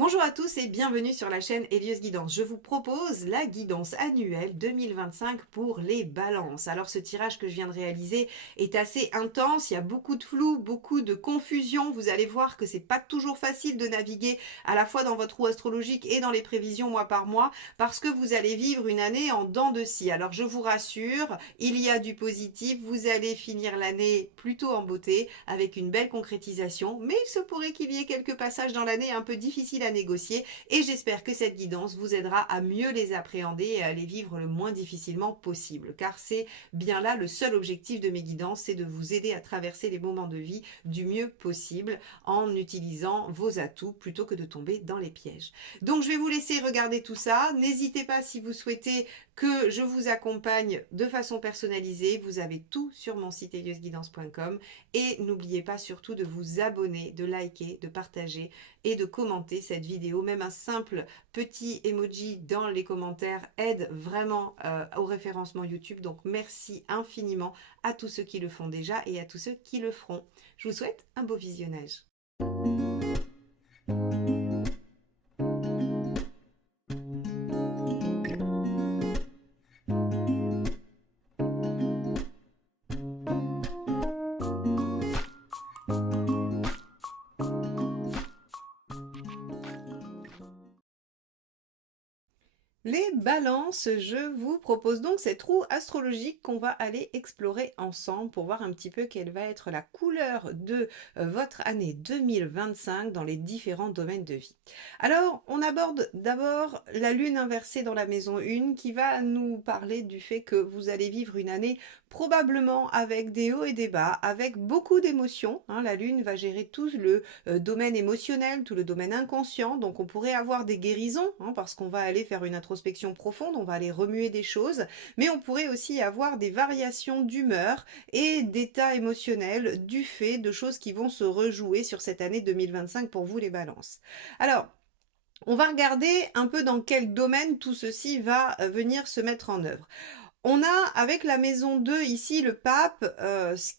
Bonjour à tous et bienvenue sur la chaîne Elios Guidance. Je vous propose la guidance annuelle 2025 pour les balances. Alors ce tirage que je viens de réaliser est assez intense, il y a beaucoup de flou, beaucoup de confusion. Vous allez voir que c'est pas toujours facile de naviguer à la fois dans votre roue astrologique et dans les prévisions mois par mois parce que vous allez vivre une année en dents de scie. Alors je vous rassure, il y a du positif, vous allez finir l'année plutôt en beauté avec une belle concrétisation, mais il se pourrait qu'il y ait quelques passages dans l'année un peu difficiles à négocier et j'espère que cette guidance vous aidera à mieux les appréhender et à les vivre le moins difficilement possible, car c'est bien là le seul objectif de mes guidances, c'est de vous aider à traverser les moments de vie du mieux possible en utilisant vos atouts plutôt que de tomber dans les pièges. Donc je vais vous laisser regarder tout ça. N'hésitez pas, si vous souhaitez que je vous accompagne de façon personnalisée, vous avez tout sur mon site eliosguidance.com et n'oubliez pas surtout de vous abonner, de liker, de partager et de commenter cette vidéo. Même un simple petit emoji dans les commentaires aide vraiment au référencement YouTube. Donc merci infiniment à tous ceux qui le font déjà et à tous ceux qui le feront. Je vous souhaite un beau visionnage. Les balances, je vous propose donc cette roue astrologique qu'on va aller explorer ensemble pour voir un petit peu quelle va être la couleur de votre année 2025 dans les différents domaines de vie. Alors, on aborde d'abord la lune inversée dans la maison 1 qui va nous parler du fait que vous allez vivre une année probablement avec des hauts et des bas, avec beaucoup d'émotions. La lune va gérer tout le domaine émotionnel, tout le domaine inconscient, donc on pourrait avoir des guérisons parce qu'on va aller faire une introspection profonde, on va aller remuer des choses, mais on pourrait aussi avoir des variations d'humeur et d'état émotionnel du fait de choses qui vont se rejouer sur cette année 2025 pour vous les balances. Alors, on va regarder un peu dans quel domaine tout ceci va venir se mettre en œuvre. On a avec la maison 2 ici le pape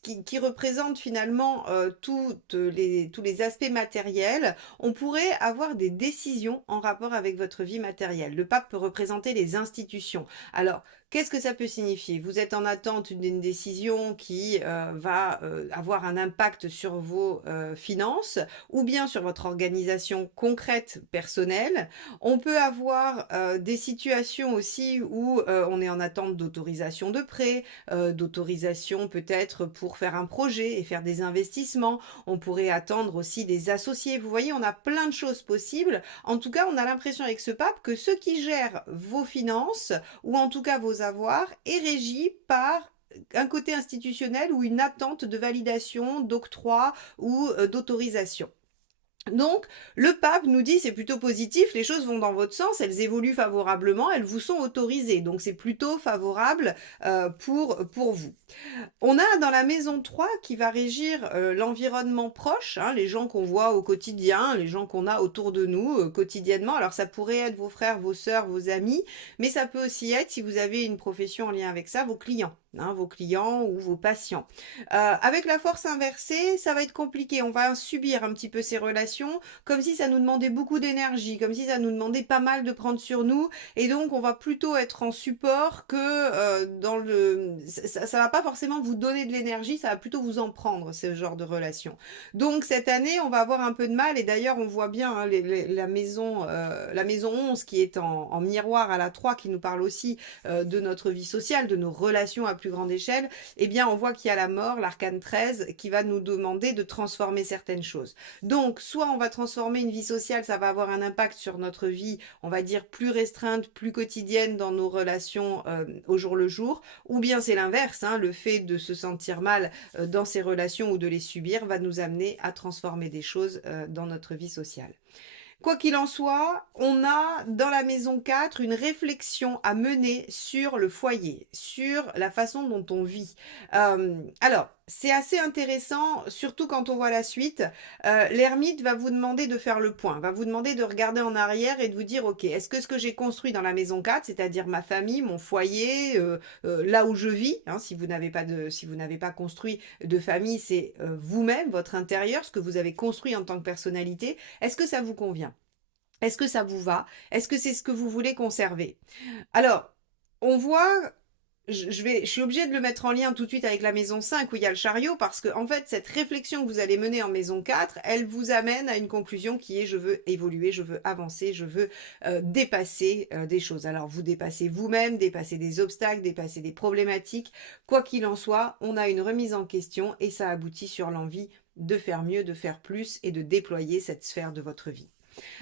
qui représente finalement tous les aspects matériels. On pourrait avoir des décisions en rapport avec votre vie matérielle. Le pape peut représenter les institutions. Alors, qu'est-ce que ça peut signifier? Vous êtes en attente d'une décision qui va avoir un impact sur vos finances ou bien sur votre organisation concrète personnelle. On peut avoir des situations aussi où on est en attente d'autorisation de prêt, d'autorisation peut-être pour faire un projet et faire des investissements. On pourrait attendre aussi des associés. Vous voyez, on a plein de choses possibles. En tout cas, on a l'impression avec ce pape que ceux qui gèrent vos finances, ou en tout cas vos avoirs, est régi par un côté institutionnel ou une attente de validation, d'octroi ou d'autorisation. Donc, le pape nous dit c'est plutôt positif, les choses vont dans votre sens, elles évoluent favorablement, elles vous sont autorisées, donc c'est plutôt favorable pour vous. On a dans la maison 3 qui va régir l'environnement proche, les gens qu'on voit au quotidien, les gens qu'on a autour de nous quotidiennement. Alors ça pourrait être vos frères, vos sœurs, vos amis, mais ça peut aussi être, si vous avez une profession en lien avec ça, vos clients. Vos clients ou vos patients. Avec la force inversée, ça va être compliqué. On va subir un petit peu ces relations, comme si ça nous demandait beaucoup d'énergie, comme si ça nous demandait pas mal de prendre sur nous, et donc on va plutôt être en support que dans le... Ça va pas forcément vous donner de l'énergie, ça va plutôt vous en prendre, ce genre de relation. Donc cette année, on va avoir un peu de mal, et d'ailleurs on voit bien la maison 11 qui est en miroir à la 3, qui nous parle aussi de notre vie sociale, de nos relations à plus grande échelle, eh bien on voit qu'il y a la mort, l'arcane 13, qui va nous demander de transformer certaines choses. Donc soit on va transformer une vie sociale, ça va avoir un impact sur notre vie, on va dire plus restreinte, plus quotidienne dans nos relations au jour le jour, ou bien c'est l'inverse, le fait de se sentir mal dans ces relations ou de les subir va nous amener à transformer des choses dans notre vie sociale. Quoi qu'il en soit, on a dans la maison 4 une réflexion à mener sur le foyer, sur la façon dont on vit. Alors, c'est assez intéressant, surtout quand on voit la suite. L'ermite va vous demander de faire le point, va vous demander de regarder en arrière et de vous dire, ok, est-ce que ce que j'ai construit dans la maison 4, c'est-à-dire ma famille, mon foyer, là où je vis, si vous n'avez pas construit de famille, c'est vous-même, votre intérieur, ce que vous avez construit en tant que personnalité, est-ce que ça vous convient? Est-ce que ça vous va? Est-ce que c'est ce que vous voulez conserver? Alors, on voit, je suis obligée de le mettre en lien tout de suite avec la maison 5 où il y a le chariot parce que en fait, cette réflexion que vous allez mener en maison 4, elle vous amène à une conclusion qui est je veux évoluer, je veux avancer, je veux dépasser des choses. Alors, vous dépassez vous-même, dépasser des obstacles, dépasser des problématiques. Quoi qu'il en soit, on a une remise en question et ça aboutit sur l'envie de faire mieux, de faire plus et de déployer cette sphère de votre vie.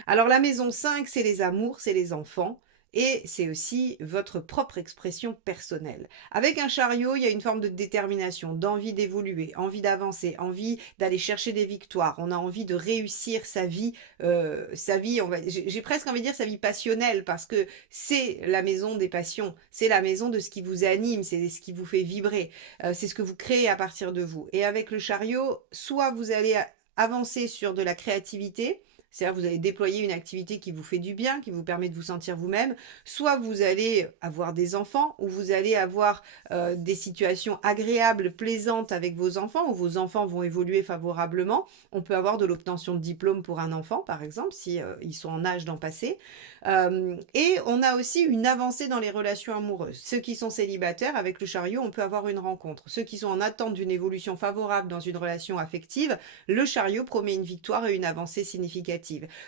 Alors la maison 5, c'est les amours, c'est les enfants. Et c'est aussi votre propre expression personnelle. Avec un chariot, il y a une forme de détermination, d'envie d'évoluer, envie d'avancer, envie d'aller chercher des victoires. On a envie de réussir sa vie, j'ai presque envie de dire sa vie passionnelle, parce que c'est la maison des passions, c'est la maison de ce qui vous anime, c'est ce qui vous fait vibrer, c'est ce que vous créez à partir de vous. Et avec le chariot, soit vous allez avancer sur de la créativité, c'est-à-dire que vous allez déployer une activité qui vous fait du bien, qui vous permet de vous sentir vous-même. Soit vous allez avoir des enfants, ou vous allez avoir des situations agréables, plaisantes avec vos enfants, où vos enfants vont évoluer favorablement. On peut avoir de l'obtention de diplôme pour un enfant, par exemple, si ils sont en âge d'en passer. Et on a aussi une avancée dans les relations amoureuses. Ceux qui sont célibataires, avec le chariot, on peut avoir une rencontre. Ceux qui sont en attente d'une évolution favorable dans une relation affective, le chariot promet une victoire et une avancée significative.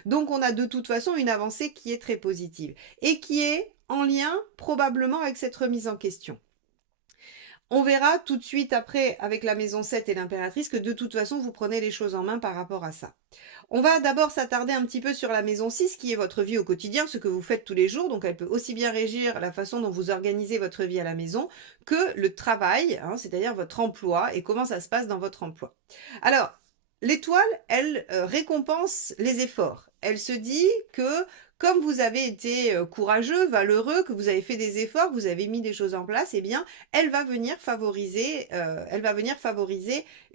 Donc on a de toute façon une avancée qui est très positive et qui est en lien probablement avec cette remise en question. On verra tout de suite après avec la maison 7 et l'impératrice que de toute façon vous prenez les choses en main par rapport à ça. On va d'abord s'attarder un petit peu sur la maison 6 qui est votre vie au quotidien, ce que vous faites tous les jours, donc elle peut aussi bien régir la façon dont vous organisez votre vie à la maison que le travail, hein, c'est-à-dire votre emploi et comment ça se passe dans votre emploi. Alors, l'étoile, elle récompense les efforts. Elle se dit que comme vous avez été courageux, valeureux, que vous avez fait des efforts, que vous avez mis des choses en place, eh bien, elle va venir favoriser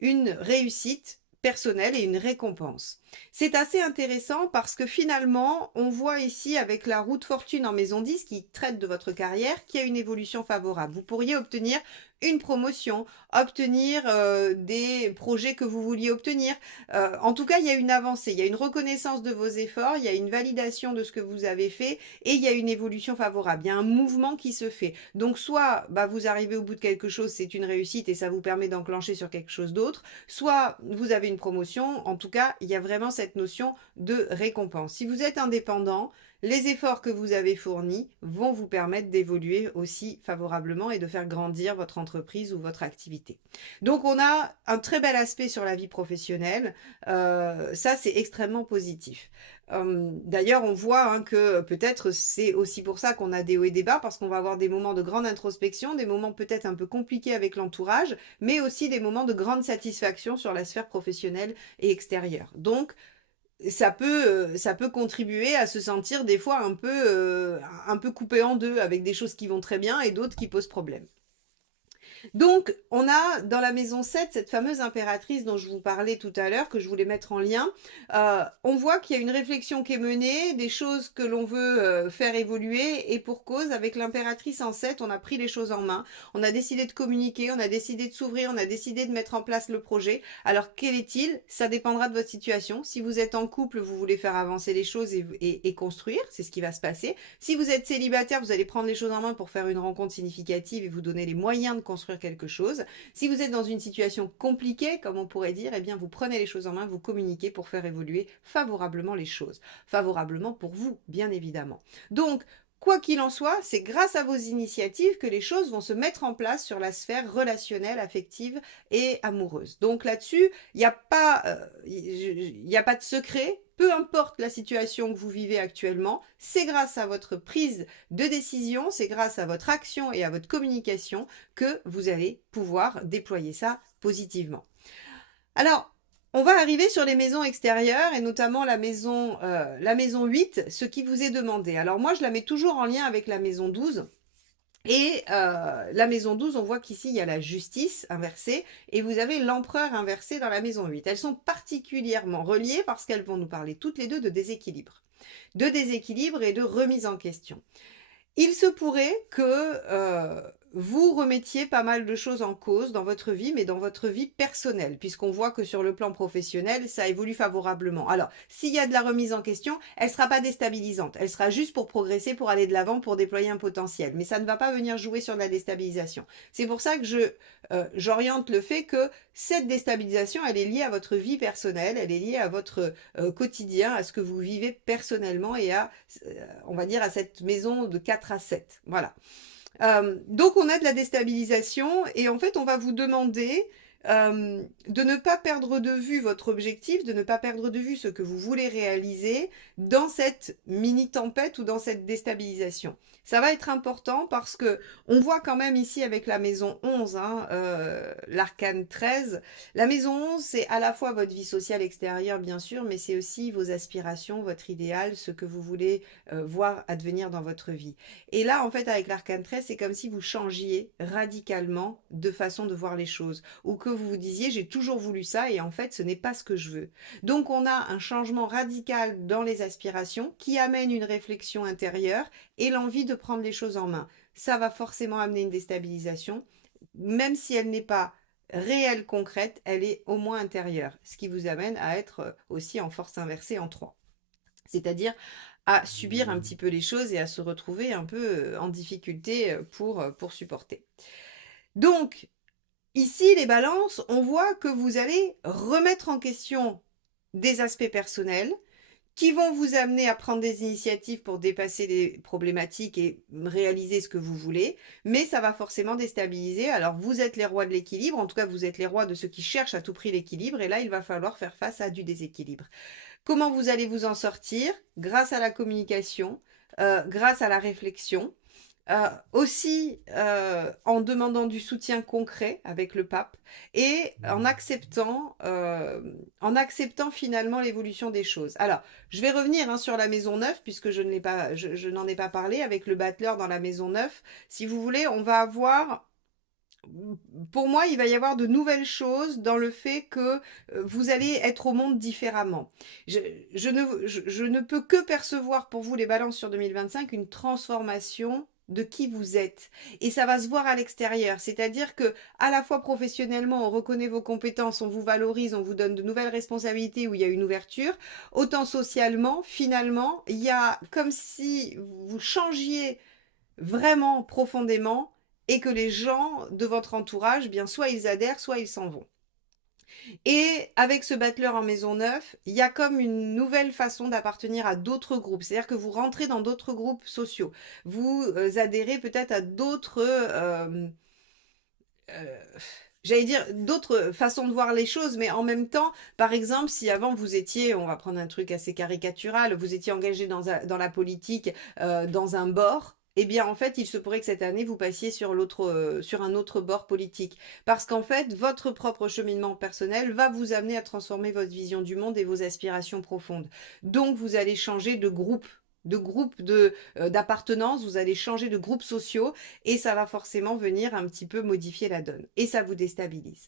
une réussite personnelle et une récompense. C'est assez intéressant parce que finalement, on voit ici avec la roue de fortune en maison 10 qui traite de votre carrière, qu'il y a une évolution favorable. Vous pourriez obtenir une promotion, obtenir des projets que vous vouliez obtenir. En tout cas, il y a une avancée, il y a une reconnaissance de vos efforts, il y a une validation de ce que vous avez fait et il y a une évolution favorable. Il y a un mouvement qui se fait. Donc soit vous arrivez au bout de quelque chose, c'est une réussite et ça vous permet d'enclencher sur quelque chose d'autre, soit vous avez une promotion. En tout cas, il y a vraiment cette notion de récompense. Si vous êtes indépendant, les efforts que vous avez fournis vont vous permettre d'évoluer aussi favorablement et de faire grandir votre entreprise ou votre activité. Donc on a un très bel aspect sur la vie professionnelle, ça c'est extrêmement positif. D'ailleurs, on voit que peut-être c'est aussi pour ça qu'on a des hauts et des bas, parce qu'on va avoir des moments de grande introspection, des moments peut-être un peu compliqués avec l'entourage, mais aussi des moments de grande satisfaction sur la sphère professionnelle et extérieure. Donc, ça peut contribuer à se sentir des fois un peu coupé en deux, avec des choses qui vont très bien et d'autres qui posent problème. Donc, on a dans la maison 7 cette fameuse impératrice dont je vous parlais tout à l'heure, que je voulais mettre en lien. On voit qu'il y a une réflexion qui est menée, des choses que l'on veut faire évoluer, et pour cause, avec l'impératrice en 7, on a pris les choses en main, on a décidé de communiquer, on a décidé de s'ouvrir, on a décidé de mettre en place le projet. Alors, quel est-il? Ça dépendra de votre situation. Si vous êtes en couple, vous voulez faire avancer les choses et construire, c'est ce qui va se passer. Si vous êtes célibataire, vous allez prendre les choses en main pour faire une rencontre significative et vous donner les moyens de construire quelque chose. Si vous êtes dans une situation compliquée, comme on pourrait dire, eh bien vous prenez les choses en main, vous communiquez pour faire évoluer favorablement les choses. Favorablement pour vous, bien évidemment. Donc, quoi qu'il en soit, c'est grâce à vos initiatives que les choses vont se mettre en place sur la sphère relationnelle, affective et amoureuse. Donc là-dessus, il n'y a pas de secret. Peu importe la situation que vous vivez actuellement, c'est grâce à votre prise de décision, c'est grâce à votre action et à votre communication que vous allez pouvoir déployer ça positivement. Alors, on va arriver sur les maisons extérieures et notamment la maison 8, ce qui vous est demandé. Alors moi, je la mets toujours en lien avec la maison 12. Et la maison 12, on voit qu'ici, il y a la justice inversée et vous avez l'empereur inversé dans la maison 8. Elles sont particulièrement reliées parce qu'elles vont nous parler toutes les deux de déséquilibre. De déséquilibre et de remise en question. Il se pourrait que vous remettiez pas mal de choses en cause dans votre vie, mais dans votre vie personnelle, puisqu'on voit que sur le plan professionnel, ça évolue favorablement. Alors, s'il y a de la remise en question, elle ne sera pas déstabilisante. Elle sera juste pour progresser, pour aller de l'avant, pour déployer un potentiel. Mais ça ne va pas venir jouer sur de la déstabilisation. C'est pour ça que j'oriente le fait que cette déstabilisation, elle est liée à votre vie personnelle, elle est liée à votre quotidien, à ce que vous vivez personnellement et à, on va dire, à cette maison de 4 à 7. Voilà. Donc on a de la déstabilisation et en fait on va vous demander de ne pas perdre de vue votre objectif, de ne pas perdre de vue ce que vous voulez réaliser dans cette mini-tempête ou dans cette déstabilisation. Ça va être important parce que on voit quand même ici avec la maison 11, hein, l'arcane 13, la maison 11 c'est à la fois votre vie sociale extérieure bien sûr, mais c'est aussi vos aspirations, votre idéal, ce que vous voulez voir advenir dans votre vie. Et là, en fait, avec l'arcane 13, c'est comme si vous changiez radicalement de façon de voir les choses. Ou que vous vous disiez, j'ai toujours voulu ça et en fait, ce n'est pas ce que je veux. Donc, on a un changement radical dans les aspirations qui amène une réflexion intérieure et l'envie de prendre les choses en main. Ça va forcément amener une déstabilisation, même si elle n'est pas réelle, concrète, elle est au moins intérieure. Ce qui vous amène à être aussi en force inversée en 3. C'est-à-dire à subir un petit peu les choses et à se retrouver un peu en difficulté pour supporter. Donc, ici, les balances, on voit que vous allez remettre en question des aspects personnels qui vont vous amener à prendre des initiatives pour dépasser les problématiques et réaliser ce que vous voulez, mais ça va forcément déstabiliser. Alors, vous êtes les rois de l'équilibre, en tout cas, vous êtes les rois de ceux qui cherchent à tout prix l'équilibre, et là, il va falloir faire face à du déséquilibre. Comment vous allez vous en sortir? Grâce à la communication, grâce à la réflexion, aussi en demandant du soutien concret avec le pape et en acceptant finalement l'évolution des choses. Alors, je vais revenir hein, sur la maison 9 puisque je n'en ai pas parlé avec le battleur dans la maison 9. Si vous voulez, on va avoir pour moi, il va y avoir de nouvelles choses dans le fait que vous allez être au monde différemment. Je ne peux que percevoir pour vous les balances sur 2025 une transformation de qui vous êtes. Et ça va se voir à l'extérieur. C'est-à-dire que, à la fois professionnellement, on reconnaît vos compétences, on vous valorise, on vous donne de nouvelles responsabilités où il y a une ouverture. Autant socialement, finalement, il y a comme si vous changiez vraiment profondément et que les gens de votre entourage, bien soit ils adhèrent, soit ils s'en vont. Et avec ce battleur en maison 9, il y a comme une nouvelle façon d'appartenir à d'autres groupes. C'est-à-dire que vous rentrez dans d'autres groupes sociaux. Vous adhérez peut-être à d'autres... euh, j'allais dire d'autres façons de voir les choses, mais en même temps, par exemple, si avant vous étiez, on va prendre un truc assez caricatural, vous étiez engagé dans la politique, dans un bord, eh bien en fait, il se pourrait que cette année vous passiez sur un autre bord politique, parce qu'en fait, votre propre cheminement personnel va vous amener à transformer votre vision du monde et vos aspirations profondes. Donc, vous allez changer d'appartenance, vous allez changer de groupes sociaux et ça va forcément venir un petit peu modifier la donne et ça vous déstabilise.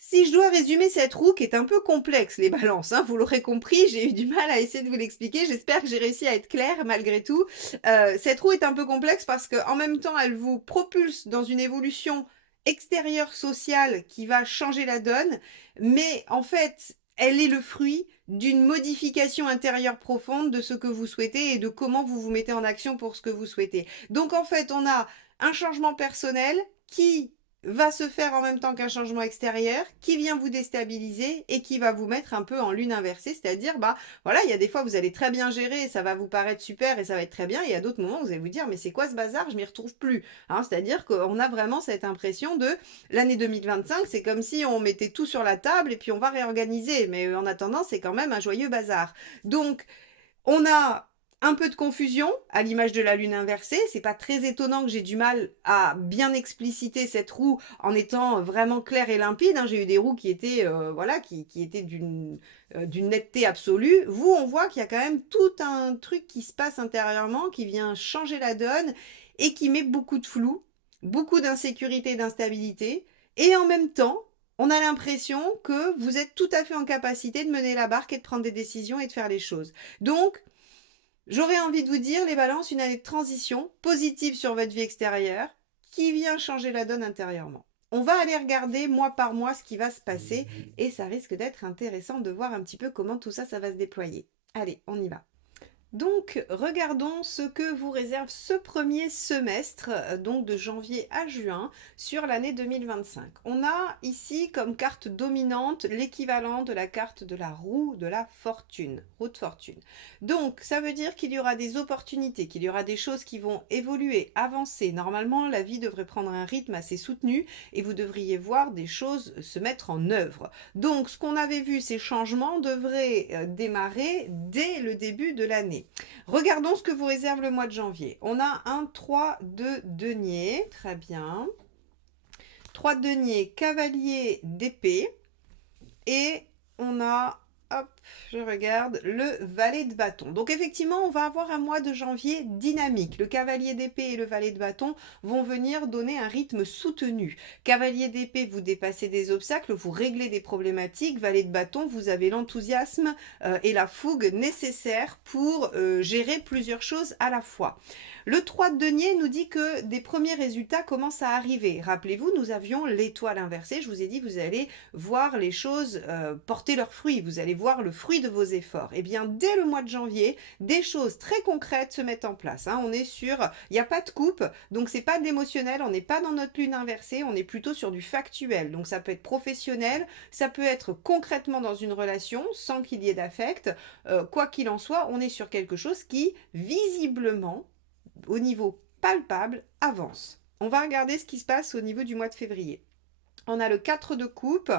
Si je dois résumer cette roue qui est un peu complexe, les balances, hein, vous l'aurez compris, j'ai eu du mal à essayer de vous l'expliquer, j'espère que j'ai réussi à être claire malgré tout. Cette roue est un peu complexe parce qu'en même temps, elle vous propulse dans une évolution extérieure sociale qui va changer la donne, mais en fait, elle est le fruit d'une modification intérieure profonde de ce que vous souhaitez et de comment vous vous mettez en action pour ce que vous souhaitez. Donc en fait, on a un changement personnel qui va se faire en même temps qu'un changement extérieur qui vient vous déstabiliser et qui va vous mettre un peu en lune inversée, c'est-à-dire, bah voilà, il y a des fois vous allez très bien gérer et ça va vous paraître super et ça va être très bien, et il y a d'autres moments où vous allez vous dire, mais c'est quoi ce bazar, je m'y retrouve plus. Hein, c'est-à-dire qu'on a vraiment cette impression de l'année 2025, c'est comme si on mettait tout sur la table et puis on va réorganiser, mais en attendant, c'est quand même un joyeux bazar. Donc, on a un peu de confusion à l'image de la lune inversée. C'est pas très étonnant que j'ai du mal à bien expliciter cette roue en étant vraiment claire et limpide. Hein. J'ai eu des roues qui étaient voilà, qui étaient d'une netteté absolue. Vous, on voit qu'il y a quand même tout un truc qui se passe intérieurement, qui vient changer la donne et qui met beaucoup de flou, beaucoup d'insécurité et d'instabilité. Et en même temps, on a l'impression que vous êtes tout à fait en capacité de mener la barque et de prendre des décisions et de faire les choses. Donc, j'aurais envie de vous dire, les balances, une année de transition positive sur votre vie extérieure, qui vient changer la donne intérieurement. On va aller regarder mois par mois ce qui va se passer et ça risque d'être intéressant de voir un petit peu comment tout ça, ça va se déployer. Allez, on y va. Donc, regardons ce que vous réserve ce premier semestre, donc de janvier à juin, sur l'année 2025. On a ici comme carte dominante l'équivalent de la carte de la roue de la fortune, roue de fortune. Donc, ça veut dire qu'il y aura des opportunités, qu'il y aura des choses qui vont évoluer, avancer. Normalement, la vie devrait prendre un rythme assez soutenu et vous devriez voir des choses se mettre en œuvre. Donc, ce qu'on avait vu, ces changements devraient démarrer dès le début de l'année. Regardons ce que vous réserve le mois de janvier. On a un 3 de denier, très bien. 3 de denier, cavalier d'épée. Et on a, hop, je regarde, le valet de bâton. Donc effectivement, on va avoir un mois de janvier dynamique. Le cavalier d'épée et le valet de bâton vont venir donner un rythme soutenu. Cavalier d'épée, vous dépassez des obstacles, vous réglez des problématiques. Valet de bâton, vous avez l'enthousiasme et la fougue nécessaires pour gérer plusieurs choses à la fois. Le 3 de denier nous dit que des premiers résultats commencent à arriver. Rappelez-vous, nous avions l'étoile inversée. Je vous ai dit, vous allez voir les choses porter leurs fruits. Vous allez voir le fruit de vos efforts. Et bien, dès le mois de janvier, des choses très concrètes se mettent en place. On est sur, il n'y a pas de coupe, donc c'est pas de l'émotionnel. On n'est pas dans notre lune inversée. On est plutôt sur du factuel. Donc ça peut être professionnel, ça peut être concrètement dans une relation, sans qu'il y ait d'affect. Quoi qu'il en soit, on est sur quelque chose qui visiblement au niveau palpable, avance. On va regarder ce qui se passe au niveau du mois de février. On a le 4 de coupe.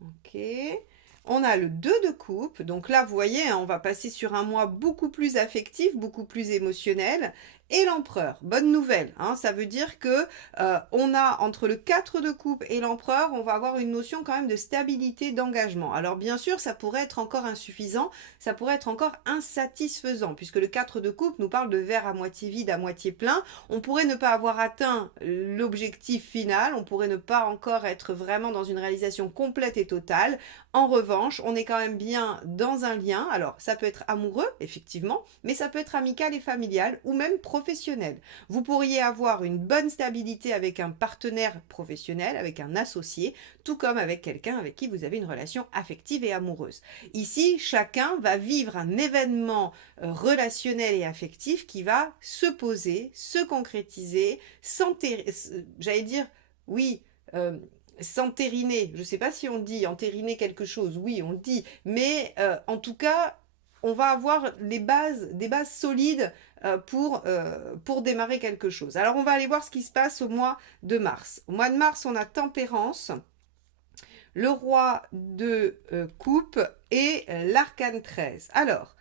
Ok. On a le 2 de coupe. Donc là, vous voyez, on va passer sur un mois beaucoup plus affectif, beaucoup plus émotionnel. Et l'empereur, bonne nouvelle, ça veut dire que on a entre le 4 de coupe et l'empereur, on va avoir une notion quand même de stabilité, d'engagement. Alors bien sûr, ça pourrait être encore insuffisant, ça pourrait être encore insatisfaisant, puisque le 4 de coupe nous parle de verre à moitié vide, à moitié plein. On pourrait ne pas avoir atteint l'objectif final, on pourrait ne pas encore être vraiment dans une réalisation complète et totale. En revanche, on est quand même bien dans un lien. Alors, ça peut être amoureux, effectivement, mais ça peut être amical et familial, ou même professionnel. Vous pourriez avoir une bonne stabilité avec un partenaire professionnel, avec un associé, tout comme avec quelqu'un avec qui vous avez une relation affective et amoureuse. Ici, chacun va vivre un événement relationnel et affectif qui va se poser, se concrétiser, j'allais dire, oui, s'entériner. Je ne sais pas si on dit entériner quelque chose, oui, on le dit, mais en tout cas, on va avoir des bases solides pour démarrer quelque chose. Alors, on va aller voir ce qui se passe au mois de mars. Au mois de mars, on a Tempérance, le roi de coupe et l'arcane 13. Alors,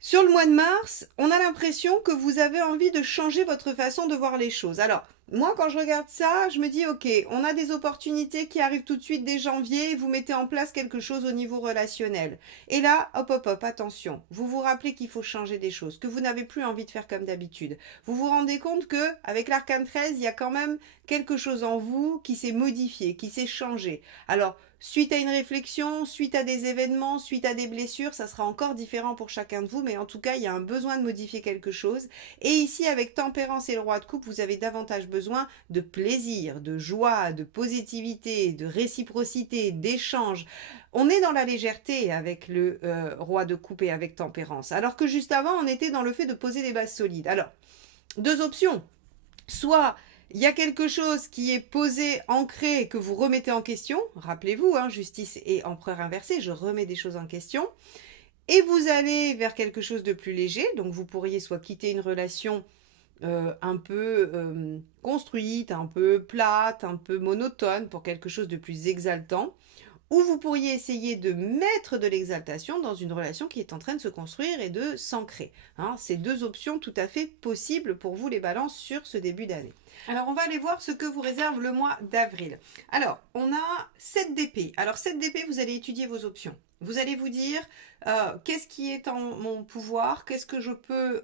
sur le mois de mars, on a l'impression que vous avez envie de changer votre façon de voir les choses. Alors, moi, quand je regarde ça, je me dis, ok, on a des opportunités qui arrivent tout de suite dès janvier, vous mettez en place quelque chose au niveau relationnel. Et là, hop, hop, hop, attention, vous vous rappelez qu'il faut changer des choses, que vous n'avez plus envie de faire comme d'habitude. Vous vous rendez compte que avec l'arcane 13, il y a quand même quelque chose en vous qui s'est modifié, qui s'est changé. Alors, suite à une réflexion, suite à des événements, suite à des blessures, ça sera encore différent pour chacun de vous, mais en tout cas, il y a un besoin de modifier quelque chose. Et ici, avec Tempérance et le roi de coupe, vous avez davantage besoin de plaisir, de joie, de positivité, de réciprocité, d'échange. On est dans la légèreté avec le roi de coupe et avec Tempérance, alors que juste avant, on était dans le fait de poser des bases solides. Alors, deux options. Soit il y a quelque chose qui est posé, ancré, que vous remettez en question. Rappelez-vous, justice et empereur inversé, je remets des choses en question. Et vous allez vers quelque chose de plus léger. Donc vous pourriez soit quitter une relation un peu construite, un peu plate, un peu monotone pour quelque chose de plus exaltant. Ou vous pourriez essayer de mettre de l'exaltation dans une relation qui est en train de se construire et de s'ancrer. C'est deux options tout à fait possibles pour vous les balances sur ce début d'année. Alors, on va aller voir ce que vous réserve le mois d'avril. Alors, on a 7 d'épée. Alors, 7 d'épée, vous allez étudier vos options. Vous allez vous dire, qu'est-ce qui est en mon pouvoir, qu'est-ce que je peux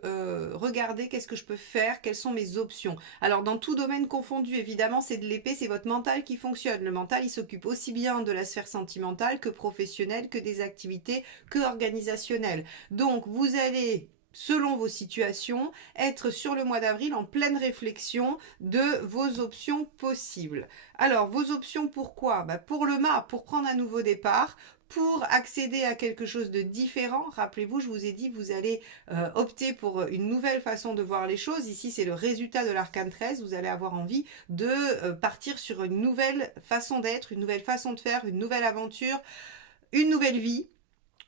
regarder, qu'est-ce que je peux faire, quelles sont mes options. Alors, dans tout domaine confondu, évidemment, c'est de l'épée, c'est votre mental qui fonctionne. Le mental, il s'occupe aussi bien de la sphère sentimentale que professionnelle, que des activités, que organisationnelle. Donc, vous allez selon vos situations, être sur le mois d'avril en pleine réflexion de vos options possibles. Alors, vos options pourquoi? Pour le mât, pour prendre un nouveau départ, pour accéder à quelque chose de différent. Rappelez-vous, je vous ai dit, vous allez opter pour une nouvelle façon de voir les choses. Ici, c'est le résultat de l'arcane 13. Vous allez avoir envie de partir sur une nouvelle façon d'être, une nouvelle façon de faire, une nouvelle aventure, une nouvelle vie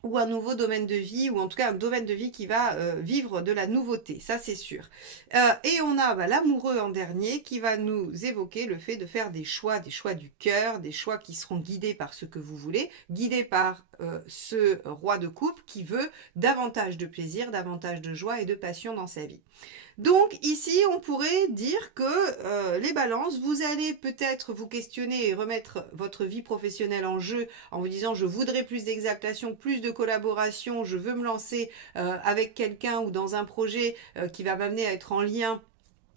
ou un nouveau domaine de vie, ou en tout cas un domaine de vie qui va vivre de la nouveauté, ça c'est sûr. Et on a l'amoureux en dernier qui va nous évoquer le fait de faire des choix du cœur, des choix qui seront guidés par ce que vous voulez, guidés par ce roi de coupe qui veut davantage de plaisir, davantage de joie et de passion dans sa vie. Donc ici, on pourrait dire que les balances, vous allez peut-être vous questionner et remettre votre vie professionnelle en jeu en vous disant je voudrais plus d'exaltation, plus de collaboration, je veux me lancer avec quelqu'un ou dans un projet qui va m'amener à être en lien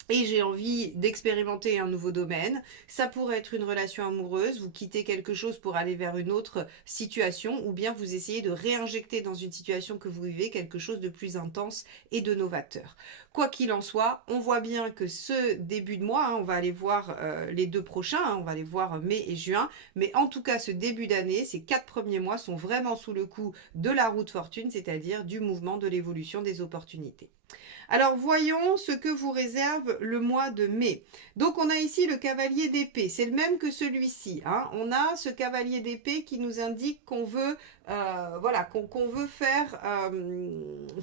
et j'ai envie d'expérimenter un nouveau domaine. Ça pourrait être une relation amoureuse, vous quittez quelque chose pour aller vers une autre situation, ou bien vous essayez de réinjecter dans une situation que vous vivez quelque chose de plus intense et de novateur. Quoi qu'il en soit, on voit bien que ce début de mois, on va aller voir les deux prochains, on va aller voir mai et juin, mais en tout cas ce début d'année, ces 4 premiers mois sont vraiment sous le coup de la roue de fortune, c'est-à-dire du mouvement, de l'évolution des opportunités. Alors voyons ce que vous réserve le mois de mai. Donc on a ici le cavalier d'épée, c'est le même que celui-ci. Hein. On a ce cavalier d'épée qui nous indique qu'on veut, voilà, qu'on veut faire,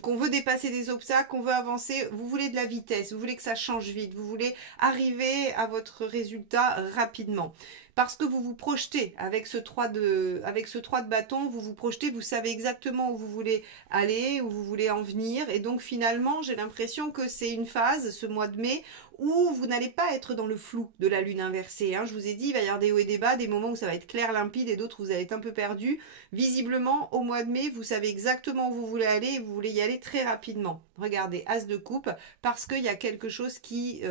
qu'on veut dépasser des obstacles, qu'on veut avancer. Vous voulez de la vitesse, vous voulez que ça change vite, vous voulez arriver à votre résultat rapidement. Parce que vous vous projetez avec ce 3 de bâton, vous vous projetez, vous savez exactement où vous voulez aller, où vous voulez en venir. Et donc finalement, j'ai l'impression que c'est une phase, ce mois de mai, où vous n'allez pas être dans le flou de la lune inversée. Hein. Je vous ai dit, il va y avoir des hauts et des bas, des moments où ça va être clair, limpide, et d'autres où vous allez être un peu perdu. Visiblement, au mois de mai, vous savez exactement où vous voulez aller et vous voulez y aller très rapidement. Regardez, As de coupe, parce qu'il y a quelque chose qui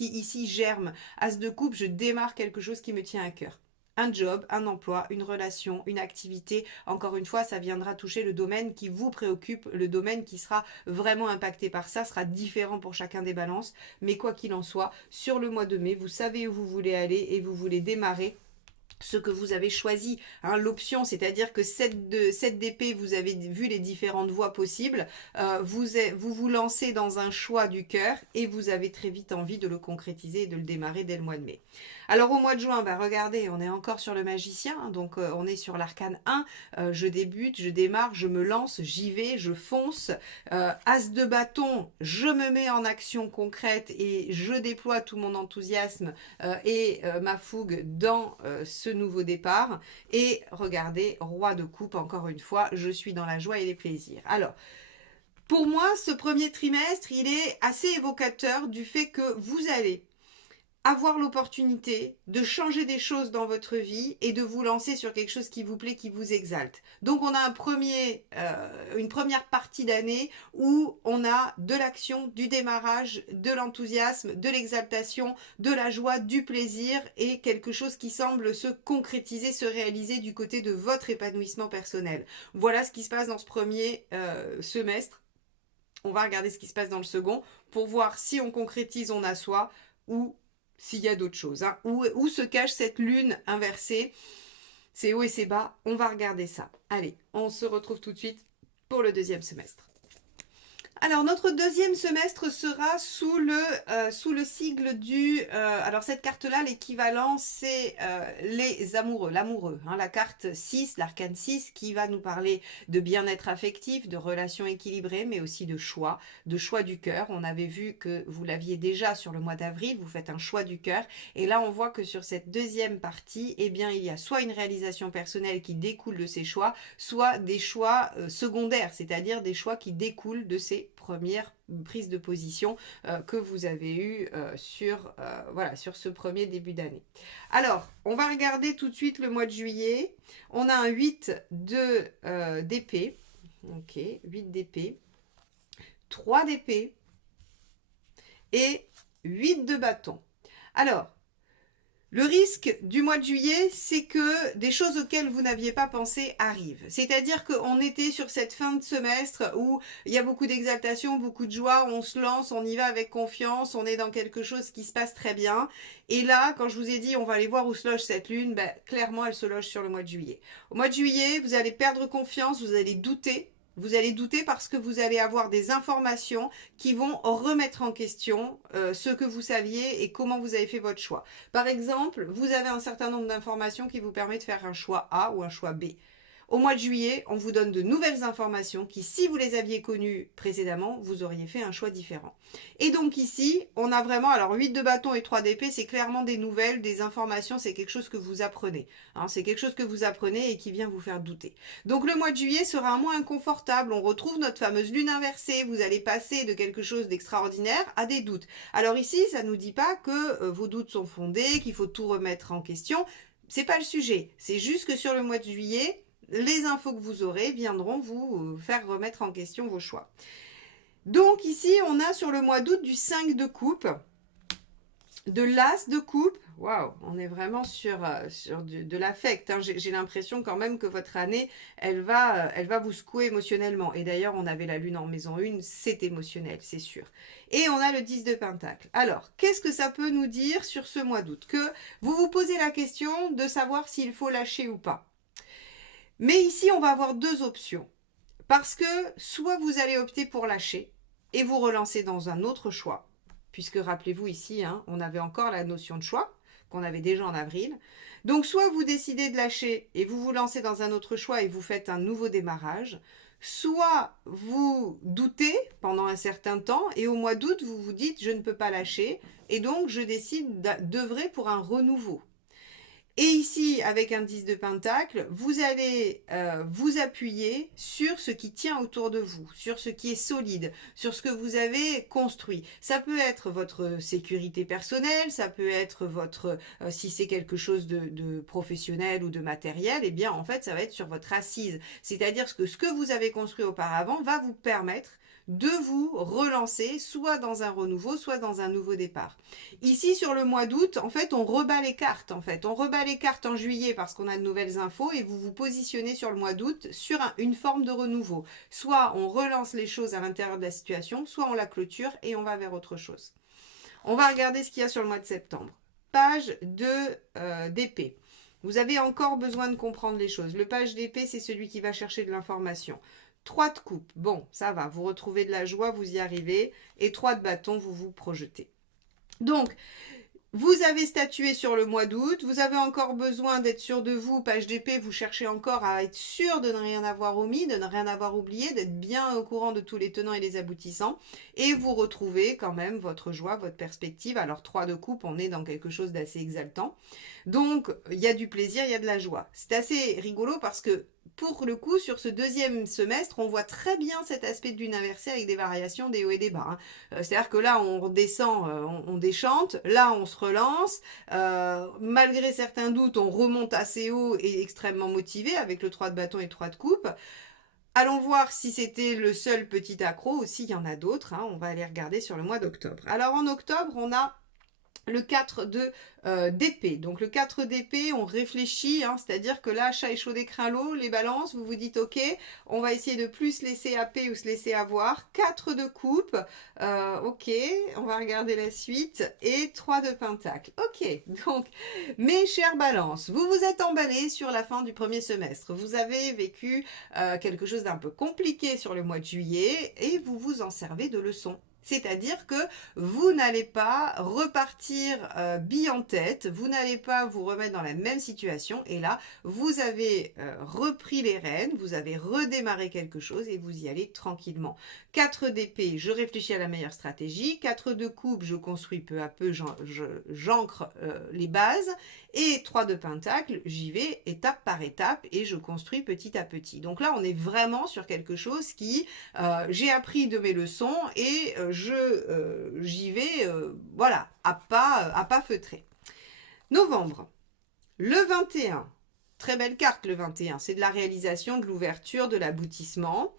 ici germe. As de coupe, je démarre quelque chose qui me tient à cœur. Un job, un emploi, une relation, une activité. Encore une fois, ça viendra toucher le domaine qui vous préoccupe, le domaine qui sera vraiment impacté par ça, sera différent pour chacun des balances. Mais quoi qu'il en soit, sur le mois de mai, vous savez où vous voulez aller et vous voulez démarrer ce que vous avez choisi, hein, l'option, c'est-à-dire que 7 d'épée, vous avez vu les différentes voies possibles, vous lancez dans un choix du cœur et vous avez très vite envie de le concrétiser et de le démarrer dès le mois de mai. Alors au mois de juin, regardez, on est encore sur le magicien, hein, donc on est sur l'arcane 1, je débute, je démarre, je me lance, j'y vais, je fonce, As de bâton, je me mets en action concrète et je déploie tout mon enthousiasme et ma fougue dans ce nouveau départ. Et regardez, roi de coupe, encore une fois, je suis dans la joie et les plaisirs. Alors, pour moi, ce premier trimestre, il est assez évocateur du fait que vous allez avoir l'opportunité de changer des choses dans votre vie et de vous lancer sur quelque chose qui vous plaît, qui vous exalte. Donc on a une première partie d'année où on a de l'action, du démarrage, de l'enthousiasme, de l'exaltation, de la joie, du plaisir et quelque chose qui semble se concrétiser, se réaliser du côté de votre épanouissement personnel. Voilà ce qui se passe dans ce premier semestre. On va regarder ce qui se passe dans le second pour voir si on concrétise, on assoit ou s'il y a d'autres choses. Hein. Où se cache cette lune inversée? C'est haut et c'est bas. On va regarder ça. Allez, on se retrouve tout de suite pour le deuxième semestre. Alors, notre deuxième semestre sera sous le sigle du... alors, cette carte-là, l'équivalent, c'est les amoureux, l'amoureux. Hein, la carte 6, l'arcane 6, qui va nous parler de bien-être affectif, de relations équilibrées, mais aussi de choix du cœur. On avait vu que vous l'aviez déjà sur le mois d'avril, vous faites un choix du cœur. Et là, on voit que sur cette deuxième partie, eh bien, il y a soit une réalisation personnelle qui découle de ces choix, soit des choix secondaires, c'est-à-dire des choix qui découlent de ces première prise de position que vous avez eue voilà, sur ce premier début d'année. Alors, on va regarder tout de suite le mois de juillet. On a un 8 d'épée. Ok, 8 d'épée. 3 d'épée. Et 8 de bâton. Alors, Le risque du mois de juillet, c'est que des choses auxquelles vous n'aviez pas pensé arrivent. C'est-à-dire qu'on était sur cette fin de semestre où il y a beaucoup d'exaltation, beaucoup de joie, on se lance, on y va avec confiance, on est dans quelque chose qui se passe très bien. Et là, quand je vous ai dit on va aller voir où se loge cette lune, ben, clairement elle se loge sur le mois de juillet. Au mois de juillet, vous allez perdre confiance, vous allez douter. Vous allez douter parce que vous allez avoir des informations qui vont remettre en question ce que vous saviez et comment vous avez fait votre choix. Par exemple, vous avez un certain nombre d'informations qui vous permettent de faire un choix A ou un choix B. Au mois de juillet, on vous donne de nouvelles informations qui, si vous les aviez connues précédemment, vous auriez fait un choix différent. Et donc ici, on a vraiment, alors 8 de bâton et 3 d'épée, c'est clairement des nouvelles, des informations, c'est quelque chose que vous apprenez. Hein, c'est quelque chose que vous apprenez et qui vient vous faire douter. Donc le mois de juillet sera un mois inconfortable, on retrouve notre fameuse lune inversée, vous allez passer de quelque chose d'extraordinaire à des doutes. Alors ici, ça ne nous dit pas que vos doutes sont fondés, qu'il faut tout remettre en question. C'est pas le sujet. C'est juste que sur le mois de juillet, les infos que vous aurez viendront vous faire remettre en question vos choix. Donc ici, on a sur le mois d'août du 5 de coupe, de l'as de coupe. Waouh, on est vraiment sur de l'affect. Hein. J'ai l'impression quand même que votre année, elle va vous secouer émotionnellement. Et d'ailleurs, on avait la lune en maison 1, c'est émotionnel, c'est sûr. Et on a le 10 de pentacle. Alors, qu'est-ce que ça peut nous dire sur ce mois d'août? Que vous vous posez la question de savoir s'il faut lâcher ou pas. Mais ici, on va avoir deux options. Parce que soit vous allez opter pour lâcher et vous relancer dans un autre choix, puisque rappelez-vous ici, hein, on avait encore la notion de choix qu'on avait déjà en avril. Donc soit vous décidez de lâcher et vous vous lancez dans un autre choix et vous faites un nouveau démarrage, soit vous doutez pendant un certain temps et au mois d'août vous vous dites je ne peux pas lâcher et donc je décide d'œuvrer pour un renouveau. Et ici, avec un 10 de pentacle, vous allez vous appuyer sur ce qui tient autour de vous, sur ce qui est solide, sur ce que vous avez construit. Ça peut être votre sécurité personnelle, ça peut être votre, si c'est quelque chose de professionnel ou de matériel, eh bien en fait ça va être sur votre assise. C'est-à-dire que ce que vous avez construit auparavant va vous permettre de vous relancer soit dans un renouveau, soit dans un nouveau départ. Ici, sur le mois d'août, en fait, on rebat les cartes. En fait, on rebat les cartes en juillet parce qu'on a de nouvelles infos et vous vous positionnez sur le mois d'août sur une forme de renouveau. Soit on relance les choses à l'intérieur de la situation, soit on la clôture et on va vers autre chose. On va regarder ce qu'il y a sur le mois de septembre. Page d'épée. Vous avez encore besoin de comprendre les choses. Le page d'épée, c'est celui qui va chercher de l'information. 3 de coupe, bon, ça va, vous retrouvez de la joie, vous y arrivez. Et 3 de bâton, vous vous projetez. Donc, vous avez statué sur le mois d'août, vous avez encore besoin d'être sûr de vous, page d'épée, vous cherchez encore à être sûr de ne rien avoir omis, de ne rien avoir oublié, d'être bien au courant de tous les tenants et les aboutissants, et vous retrouvez quand même votre joie, votre perspective. Alors 3 de coupe, on est dans quelque chose d'assez exaltant. Donc, il y a du plaisir, il y a de la joie. C'est assez rigolo parce que pour le coup, sur ce deuxième semestre, on voit très bien cet aspect de lune inversée avec des variations, des hauts et des bas. Hein. C'est-à-dire que là, on redescend, on déchante, là, on se relance. Malgré certains doutes, on remonte assez haut et extrêmement motivé avec le 3 de bâton et le 3 de coupe. Allons voir si c'était le seul petit accro ou s'il y en a d'autres. Hein. On va aller regarder sur le mois d'octobre. Alors en octobre, on a le 4 d'épée. Donc le 4 d'épée, on réfléchit, hein, c'est-à-dire que là, chat échaudé craint l'eau, les balances, vous vous dites ok, on va essayer de plus se laisser happer ou se laisser avoir. 4 de coupe, ok, on va regarder la suite, et 3 de pentacle. Ok, donc mes chères balances, vous vous êtes emballés sur la fin du premier semestre. Vous avez vécu quelque chose d'un peu compliqué sur le mois de juillet et vous vous en servez de leçon. C'est-à-dire que vous n'allez pas repartir bille en tête, vous n'allez pas vous remettre dans la même situation et là, vous avez repris les rênes, vous avez redémarré quelque chose et vous y allez tranquillement. 4 d'épée, je réfléchis à la meilleure stratégie. 4 de coupe, je construis peu à peu, j'ancre les bases. Et 3 de pentacle, j'y vais étape par étape et je construis petit à petit. Donc là, on est vraiment sur quelque chose qui, j'ai appris de mes leçons et j'y vais, voilà, à pas feutrer. Novembre, le 21. Très belle carte le 21, c'est de la réalisation, de l'ouverture, de l'aboutissement.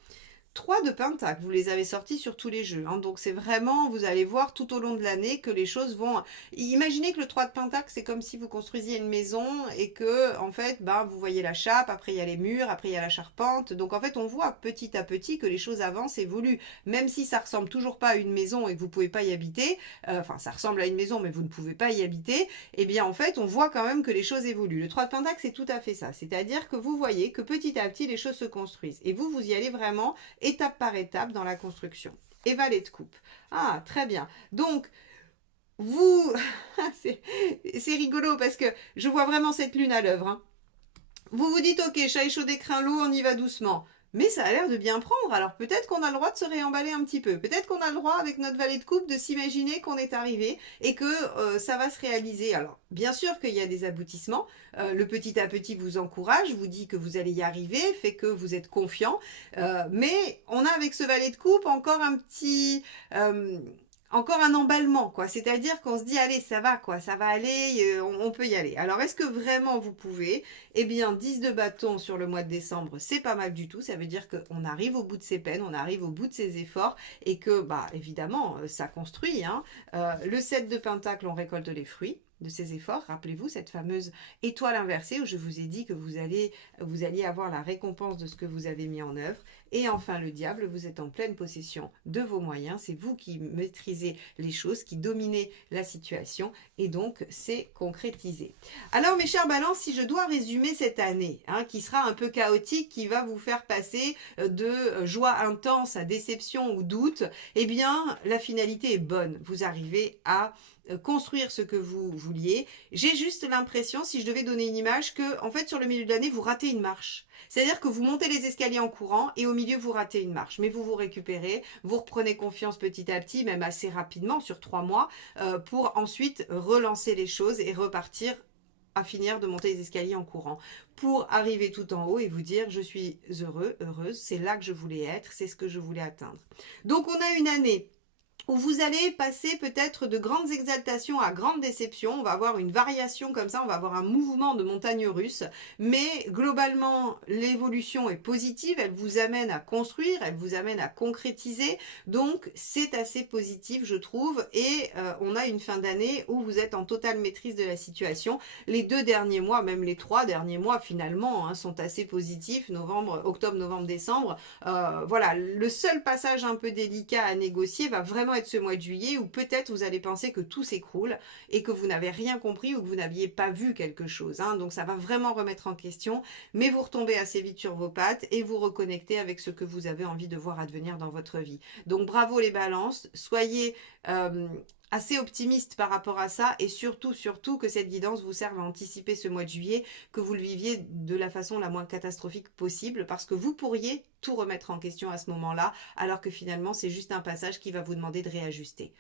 3 de Pentacle, vous les avez sortis sur tous les jeux, hein, donc c'est vraiment, vous allez voir tout au long de l'année que les choses vont... Imaginez que le 3 de Pentacle, c'est comme si vous construisiez une maison et que, en fait, ben, vous voyez la chape, après il y a les murs, après il y a la charpente, donc en fait on voit petit à petit que les choses avancent, évoluent, même si ça ressemble toujours pas à une maison et que vous pouvez pas y habiter, enfin ça ressemble à une maison mais vous ne pouvez pas y habiter, eh bien en fait on voit quand même que les choses évoluent. Le 3 de Pentacle c'est tout à fait ça, c'est-à-dire que vous voyez que petit à petit les choses se construisent et vous y allez vraiment étape par étape dans la construction. Et valet de coupe. Ah, très bien. Donc, vous... c'est rigolo parce que je vois vraiment cette lune à l'œuvre. Hein. Vous vous dites, ok, chat échaudé craint l'eau, on y va doucement. Mais ça a l'air de bien prendre, alors peut-être qu'on a le droit de se réemballer un petit peu. Peut-être qu'on a le droit, avec notre valet de coupe, de s'imaginer qu'on est arrivé et que ça va se réaliser. Alors, bien sûr qu'il y a des aboutissements. Le petit à petit vous encourage, vous dit que vous allez y arriver, fait que vous êtes confiant. Mais on a avec ce valet de coupe encore un petit... encore un emballement, quoi. C'est-à-dire qu'on se dit, allez, ça va, quoi, ça va aller, on peut y aller. Alors, est-ce que vraiment vous pouvez? Eh bien, 10 de bâton sur le mois de décembre, c'est pas mal du tout. Ça veut dire qu'on arrive au bout de ses peines, on arrive au bout de ses efforts et que, bah, évidemment, ça construit. Hein. Le 7 de pentacle, on récolte les fruits de ses efforts. Rappelez-vous cette fameuse étoile inversée où je vous ai dit que vous alliez avoir la récompense de ce que vous avez mis en œuvre. Et enfin, le diable, vous êtes en pleine possession de vos moyens. C'est vous qui maîtrisez les choses, qui dominez la situation. Et donc, c'est concrétisé. Alors, mes chers balances, si je dois résumer cette année, hein, qui sera un peu chaotique, qui va vous faire passer de joie intense à déception ou doute, eh bien, la finalité est bonne. Vous arrivez à construire ce que vous vouliez. J'ai juste l'impression, si je devais donner une image, que en fait sur le milieu de l'année, vous ratez une marche. C'est-à-dire que vous montez les escaliers en courant et au milieu, vous ratez une marche. Mais vous vous récupérez, vous reprenez confiance petit à petit, même assez rapidement, sur 3 mois, pour ensuite relancer les choses et repartir à finir de monter les escaliers en courant pour arriver tout en haut et vous dire je suis heureux, heureuse, c'est là que je voulais être, c'est ce que je voulais atteindre. Donc on a une année où vous allez passer peut-être de grandes exaltations à grandes déceptions. On va avoir une variation comme ça, on va avoir un mouvement de montagne russe. Mais globalement, l'évolution est positive, elle vous amène à construire, elle vous amène à concrétiser. Donc, c'est assez positif, je trouve. Et on a une fin d'année où vous êtes en totale maîtrise de la situation. Les 2 derniers mois, même les 3 derniers mois finalement, hein, sont assez positifs. Octobre, novembre, décembre. Voilà, le seul passage un peu délicat à négocier va vraiment être ce mois de juillet où peut-être vous allez penser que tout s'écroule et que vous n'avez rien compris ou que vous n'aviez pas vu quelque chose. Hein. Donc ça va vraiment remettre en question, mais vous retombez assez vite sur vos pattes et vous reconnectez avec ce que vous avez envie de voir advenir dans votre vie. Donc bravo les balances, soyez... assez optimiste par rapport à ça et surtout que cette guidance vous serve à anticiper ce mois de juillet, que vous le viviez de la façon la moins catastrophique possible parce que vous pourriez tout remettre en question à ce moment-là alors que finalement c'est juste un passage qui va vous demander de réajuster.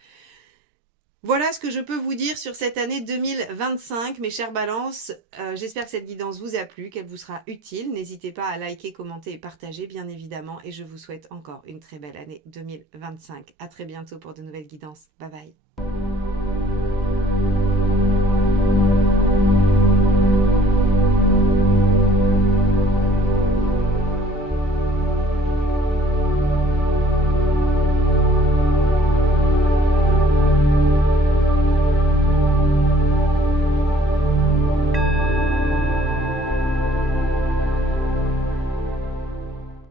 Voilà ce que je peux vous dire sur cette année 2025, mes chères balances. J'espère que cette guidance vous a plu, qu'elle vous sera utile. N'hésitez pas à liker, commenter et partager, bien évidemment. Et je vous souhaite encore une très belle année 2025. À très bientôt pour de nouvelles guidances. Bye bye.